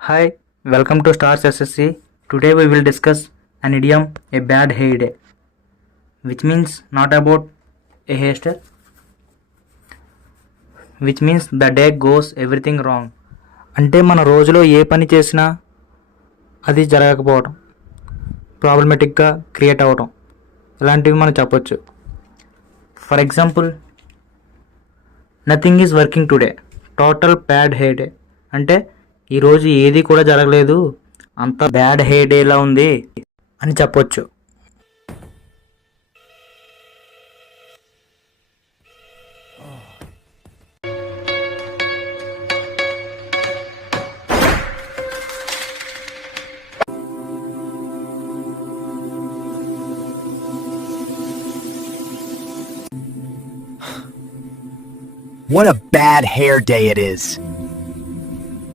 Hi, welcome to Stars SSC. Today we will discuss an idiom, a bad hair day, which means not about a hairstyle, which means the day goes everything wrong. అంటే మన రోజులో ఏ పని చేసినా అది జరగకపోవడం, ప్రాబ్లమేటిక్గా క్రియేట్ అవ్వడం, ఇలాంటివి మనం చెప్పొచ్చు. For example, nothing is working today, total bad hair day. అంటే ఈరోజు ఏది కూడా జరగలేదు, అంత బ్యాడ్ హెయిర్ డేలా ఉంది అని చెప్పొచ్చు. What a bad hair day it is.